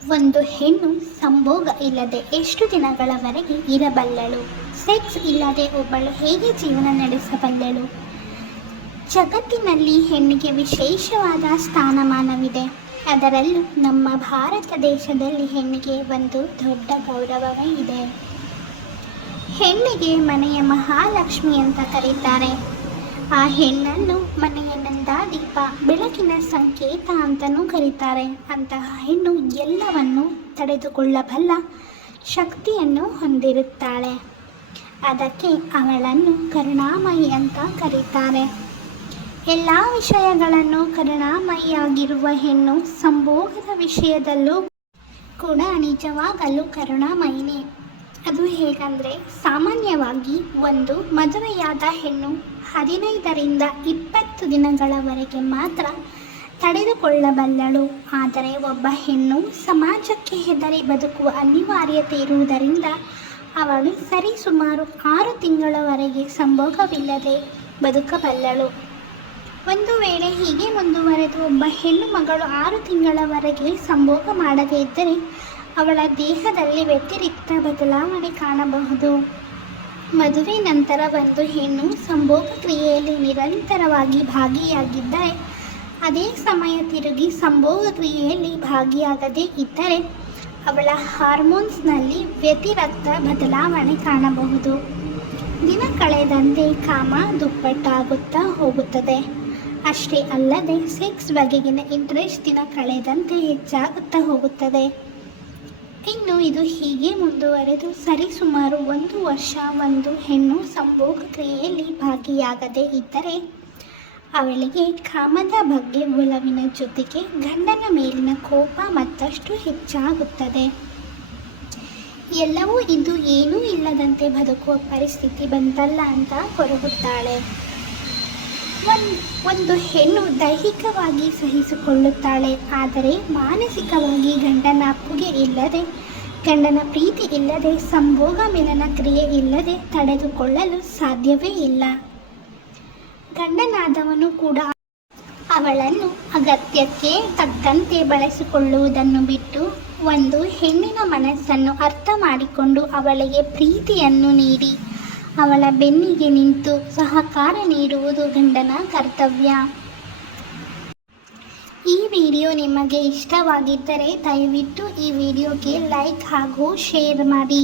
ಒಂದು ಹೆಣ್ಣು ಸಂಭೋಗ ಇಲ್ಲದೆ ಎಷ್ಟು ದಿನಗಳವರೆಗೆ ಇರಬಲ್ಲಳು? ಸೆಕ್ಸ್ ಇಲ್ಲದೆ ಒಬ್ಬಳು ಹೇಗೆ ಜೀವನ ನಡೆಸಬಲ್ಲಳು? ಜಗತ್ತಿನಲ್ಲಿ ಹೆಣ್ಣಿಗೆ ವಿಶೇಷವಾದ ಸ್ಥಾನಮಾನವಿದೆ. ಅದರಲ್ಲೂ ನಮ್ಮ ಭಾರತ ದೇಶದಲ್ಲಿ ಹೆಣ್ಣಿಗೆ ಒಂದು ದೊಡ್ಡ ಗೌರವವೇ ಇದೆ. ಹೆಣ್ಣಿಗೆ ಮನೆಯ ಮಹಾಲಕ್ಷ್ಮಿ ಅಂತ ಕರೀತಾರೆ. ಆ ಹೆಣ್ಣನ್ನು ಮನೆಯ ನಂದಾದೀಪ, ಬೆಳಕಿನ ಸಂಕೇತ ಅಂತಲೂ ಕರೀತಾರೆ. ಅಂತಹ ಹೆಣ್ಣು ಎಲ್ಲವನ್ನು ತಡೆದುಕೊಳ್ಳಬಲ್ಲ ಶಕ್ತಿಯನ್ನು ಹೊಂದಿರುತ್ತಾಳೆ. ಅದಕ್ಕೆ ಅವಳನ್ನು ಕರುಣಾಮಯಿ ಅಂತ ಕರೀತಾರೆ. ಎಲ್ಲ ವಿಷಯಗಳನ್ನು ಕರುಣಾಮಯಿಯಾಗಿರುವ ಹೆಣ್ಣು ಸಂಭೋಗದ ವಿಷಯದಲ್ಲೂ ಕೂಡ ನಿಜವಾಗಲೂ ಕರುಣಾಮಯಿನೇ. ಅದು ಹೇಗೆಂದರೆ, ಸಾಮಾನ್ಯವಾಗಿ ಒಂದು ಮದುವೆಯಾದ ಹೆಣ್ಣು 15ರಿಂದ 20 ದಿನಗಳವರೆಗೆ ಮಾತ್ರ ತಡೆದುಕೊಳ್ಳಬಲ್ಲಳು. ಆದರೆ ಒಬ್ಬ ಹೆಣ್ಣು ಸಮಾಜಕ್ಕೆ ಹೆದರಿ ಬದುಕುವ ಅನಿವಾರ್ಯತೆ ಇರುವುದರಿಂದ ಅವಳು ಸರಿಸುಮಾರು 6 ತಿಂಗಳವರೆಗೆ ಸಂಭೋಗವಿಲ್ಲದೆ ಬದುಕಬಲ್ಲಳು. ಒಂದು ವೇಳೆ ಹೀಗೆ ಮುಂದುವರೆದು ಒಬ್ಬ ಹೆಣ್ಣು ಮಗಳು 6 ತಿಂಗಳವರೆಗೆ ಸಂಭೋಗ ಮಾಡದೇ ಇದ್ದರೆ ಅವಳ ದೇಹದಲ್ಲಿ ವ್ಯತಿರಿಕ್ತ ಬದಲಾವಣೆ ಕಾಣಬಹುದು. ಮದುವೆ ನಂತರ ಒಂದು ಹೆಣ್ಣು ಸಂಭೋಗ ಕ್ರಿಯೆಯಲ್ಲಿ ನಿರಂತರವಾಗಿ ಭಾಗಿಯಾಗಿದ್ದರೆ, ಅದೇ ಸಮಯ ತಿರುಗಿ ಸಂಭೋಗ ಕ್ರಿಯೆಯಲ್ಲಿ ಭಾಗಿಯಾಗದೇ ಇದ್ದರೆ ಅವಳ ಹಾರ್ಮೋನ್ಸ್ನಲ್ಲಿ ವ್ಯತಿರಿಕ್ತ ಬದಲಾವಣೆ ಕಾಣಬಹುದು. ದಿನ ಕಳೆದಂತೆ ಕಾಮ ದುಪ್ಪಟ್ಟಾಗುತ್ತಾ ಹೋಗುತ್ತದೆ. ಅಷ್ಟೇ ಅಲ್ಲದೆ ಸೆಕ್ಸ್ ಬಗೆಗಿನ ಇಂಟ್ರೆಸ್ಟ್ ದಿನ ಕಳೆದಂತೆ ಹೆಚ್ಚಾಗುತ್ತಾ ಹೋಗುತ್ತದೆ. ಇನ್ನು ಇದು ಹೀಗೆ ಮುಂದುವರೆದು ಸರಿಸುಮಾರು 1 ವರ್ಷ ಒಂದು ಹೆಣ್ಣು ಸಂಭೋಗ ಕ್ರಿಯೆಯಲ್ಲಿ ಭಾಗಿಯಾಗದೇ ಇದ್ದರೆ ಅವಳಿಗೆ ಕಾಮದ ಬಗ್ಗೆ ಒಲವಿನ ಜೊತೆಗೆ ಗಂಡನ ಮೇಲಿನ ಕೋಪ ಮತ್ತಷ್ಟು ಹೆಚ್ಚಾಗುತ್ತದೆ. ಎಲ್ಲವೂ ಇದು ಏನೂ ಇಲ್ಲದಂತೆ ಬದುಕುವ ಪರಿಸ್ಥಿತಿ ಬಂತಲ್ಲ ಅಂತ ಕೊರಗುತ್ತಾಳೆ. ಒಂದು ಹೆಣ್ಣು ದೈಹಿಕವಾಗಿ ಸಹಿಸಿಕೊಳ್ಳುತ್ತಾಳೆ, ಆದರೆ ಮಾನಸಿಕವಾಗಿ ಗಂಡನ ಅಪ್ಪುಗೆ ಇಲ್ಲದೆ, ಗಂಡನ ಪ್ರೀತಿ ಇಲ್ಲದೆ, ಸಂಭೋಗ ಮಿಲನ ಕ್ರಿಯೆ ಇಲ್ಲದೆ ತಡೆದುಕೊಳ್ಳಲು ಸಾಧ್ಯವೇ ಇಲ್ಲ. ಗಂಡನಾದವನು ಕೂಡ ಅವಳನ್ನು ಅಗತ್ಯಕ್ಕೆ ತಕ್ಕಂತೆ ಬಳಸಿಕೊಳ್ಳುವುದನ್ನು ಬಿಟ್ಟು ಒಂದು ಹೆಣ್ಣಿನ ಮನಸ್ಸನ್ನು ಅರ್ಥ ಮಾಡಿಕೊಂಡು ಅವಳಿಗೆ ಪ್ರೀತಿಯನ್ನು ನೀಡಿ ಅವಳ ಬೆನ್ನಿಗೆ ನಿಂತು ಸಹಕಾರ ನೀಡುವುದು ಗಂಡನ ಕರ್ತವ್ಯ. ಈ ವಿಡಿಯೋ ನಿಮಗೆ ಇಷ್ಟವಾಗಿದ್ದರೆ ದಯವಿಟ್ಟು ಈ ವಿಡಿಯೋಗೆ ಲೈಕ್ ಹಾಗೂ ಶೇರ್ ಮಾಡಿ.